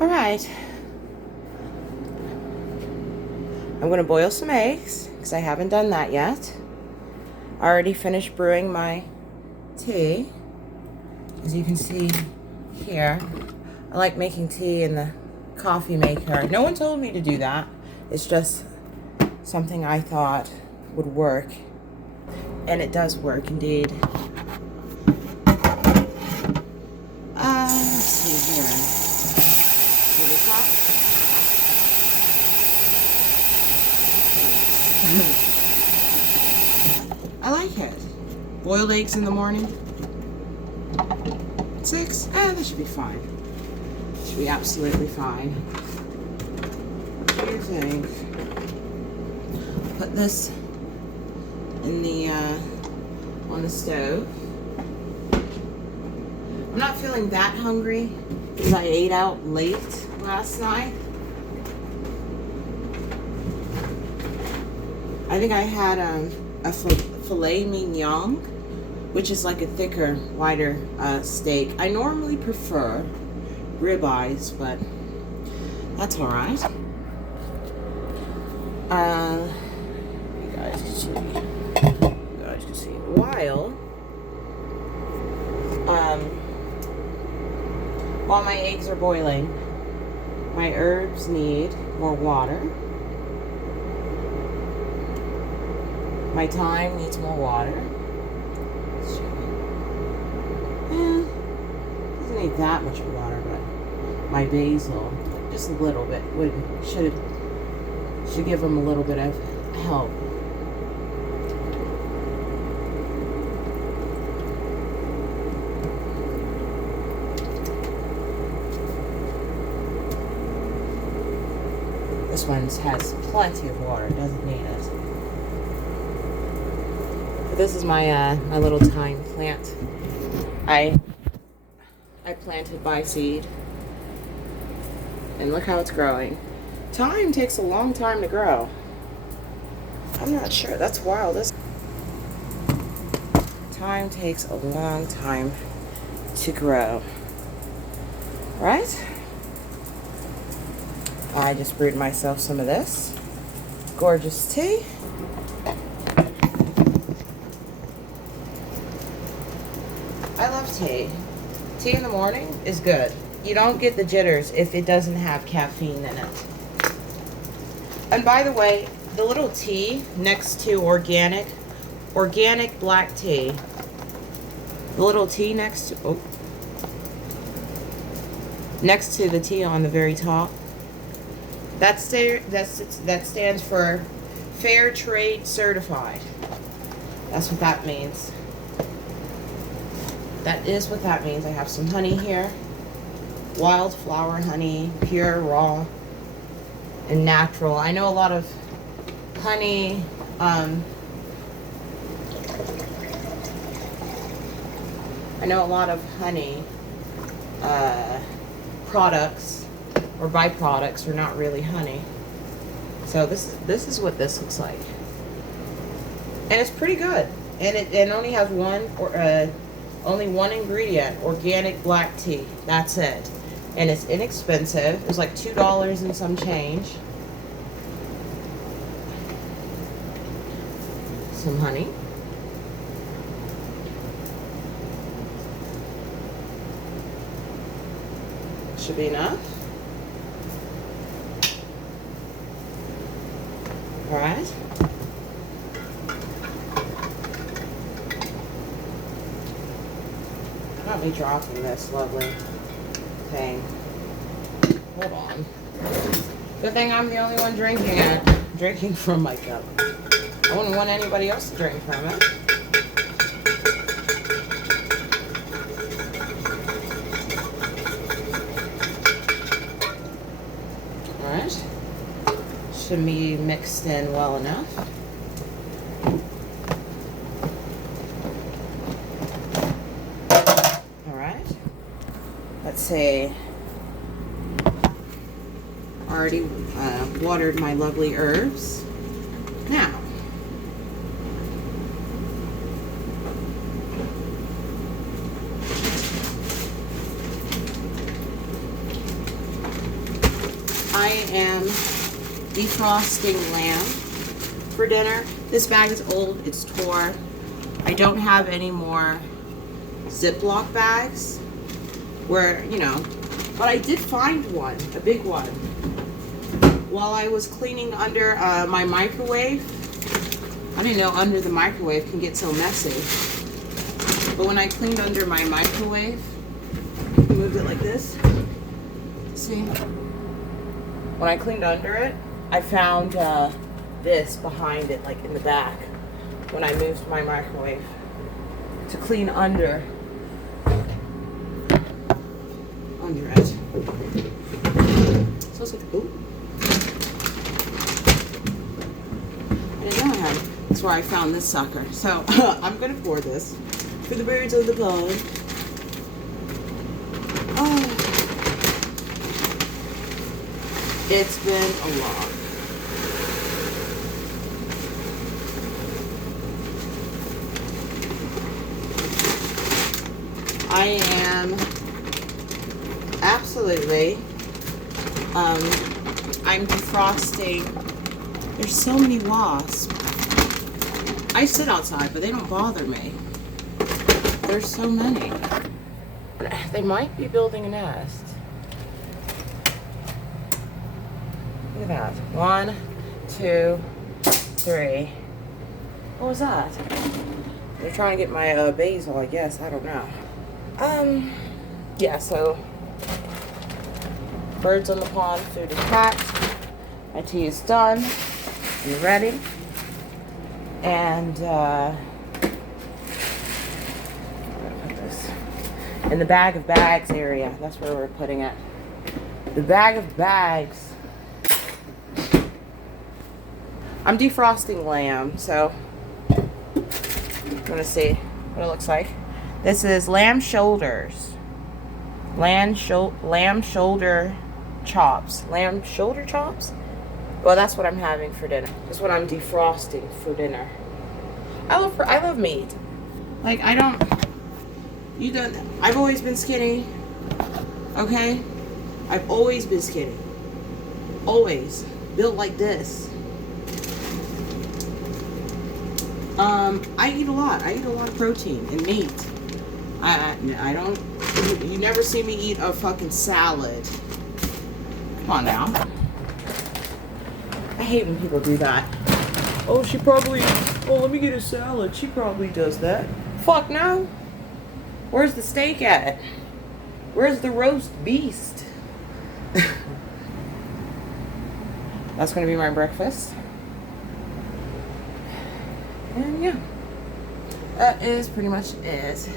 All right. I'm going to boil some eggs because I haven't done that yet. I already finished brewing my tea. As you can see here, I like making tea in the coffee maker. No one told me to do that. It's just something I thought would work. And it does work indeed. Let's see here. See the top? I like it. Boiled eggs in the morning. 6? That should be fine. Should be absolutely fine. What do you think? Put this in the on the stove. I'm not feeling that hungry because I ate out late last night. I think I had a filet mignon, which is like a thicker, wider steak. I normally prefer ribeyes, but that's all right. You guys can see. While my eggs are boiling, my herbs need more water. My thyme needs more water. Doesn't need that much water, but my basil, just a little bit, should give them a little bit of help. This one has plenty of water, doesn't need it. But this is my my little thyme plant. I planted by seed, and look how it's growing. Thyme takes a long time to grow. I'm not sure. That's wild. Thyme takes a long time to grow. Right? I just brewed myself some of this gorgeous tea. I love tea. Tea in the morning is good. You don't get the jitters if it doesn't have caffeine in it. And by the way, the little tea next to organic black tea, the little tea next to the tea on the very top, that stands for Fair Trade Certified. That's what that means. That is what that means. I have some honey here. Wildflower honey, pure, raw, and natural. I know a lot of honey, products or byproducts are not really honey. So this is what this looks like. And it's pretty good. And it only has only one ingredient, organic black tea. That's it. And it's inexpensive. It's like $2 and some change. Some honey. Should be enough. All right. Not me dropping this lovely thing. Hold on. Good thing I'm the only one drinking from my cup. I wouldn't want anybody else to drink from it. Alright. Should be mixed in well enough. Alright. Let's see. Already watered my lovely herbs. Now, I am defrosting lamb for dinner. This bag is old, it's tore. I don't have any more Ziploc bags where, you know, but I did find one, a big one, while I was cleaning under my microwave. I didn't know under the microwave can get so messy. But when I cleaned under my microwave, moved it like this. See? When I cleaned under it, I found this behind it, like in the back, when I moved my microwave to clean under it. So it's like, ooh. I didn't know I had it. That's where I found this sucker. So I'm gonna pour this for the birds of the pond. Oh, it's been a lot. I am absolutely, I'm defrosting. There's so many wasps. I sit outside, but they don't bother me. There's so many. They might be building a nest. Look at that. 1, 2, 3. What was that? They're trying to get my basil, I guess. I don't know. Yeah, so birds on the pond, food is packed. My tea is done and ready. And I'm gonna put this in the bag of bags area. That's where we're putting it. The bag of bags. I'm defrosting lamb, so I'm gonna see what it looks like. This is lamb shoulders. Lamb shoulder chops. Lamb shoulder chops? Well, that's what I'm having for dinner. That's what I'm defrosting for dinner. I love meat. Like, I've always been skinny. Okay? I've always been skinny. Always. Built like this. I eat a lot. I eat a lot of protein and meat. I don't, you never see me eat a fucking salad. Come on now. I hate when people do that. Oh, let me get a salad. She probably does that. Fuck no. Where's the steak at? Where's the roast beast? That's gonna be my breakfast. And yeah, that is pretty much it.